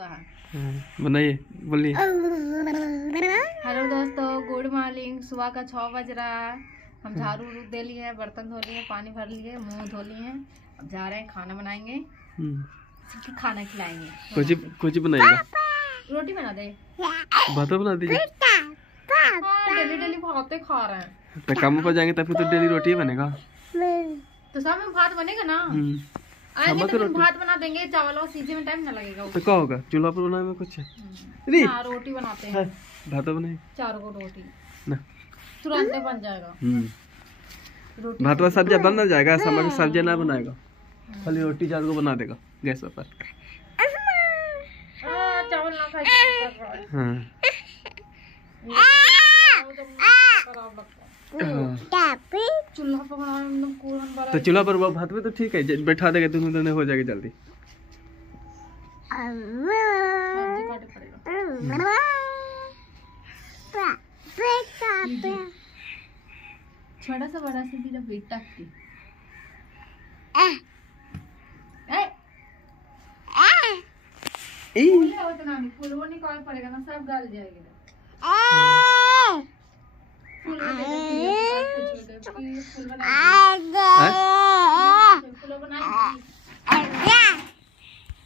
हुआ है। बनाइए, बोलिए। हेलो दोस्तों, गुड मॉर्निंग। सुबह का 6 बज रहा है। हम झाड़ू दे लिए हैं, बर्तन धो लिए, पानी भर लिए, मुंह धो लिए हैं। अब जा रहे हैं, खाना बनाएंगे, सबको खाना खिलाएंगे। कुछ बनाएगा? रोटी बना दे, भात बना दीजिए। डेली डेली भाते खा रहे हैं तो काम पर जाएंगे तो फिर तो डेली रोटी बनेगा। तो शाम में भात बनेगा ना। आएंगे तो भात बना देंगे, चावल और सीझे में टाइम ना लगेगा। तो क्या होगा, चूल्हा पर बनाने में कुछ है? रोटी बनाते हैं, भात बनाए 4 को रोटी ना, तुरंत बन जाएगा। भात में सब्जी बन जाएगा, समय में सब्जी ना बनाएगा, खाली रोटी 4 को बना देगा गैस पर। चावल ना खाए चूल्हा पर बनाने तो चूल्हा पर भात में तो ठीक है, बैठा देगा तो हो जाएगा जल्दी। छोटा सा बड़ा सा तेरा बेटा की फूल वो निकाल पड़ेगा ना, सब गल जाएगा। फूल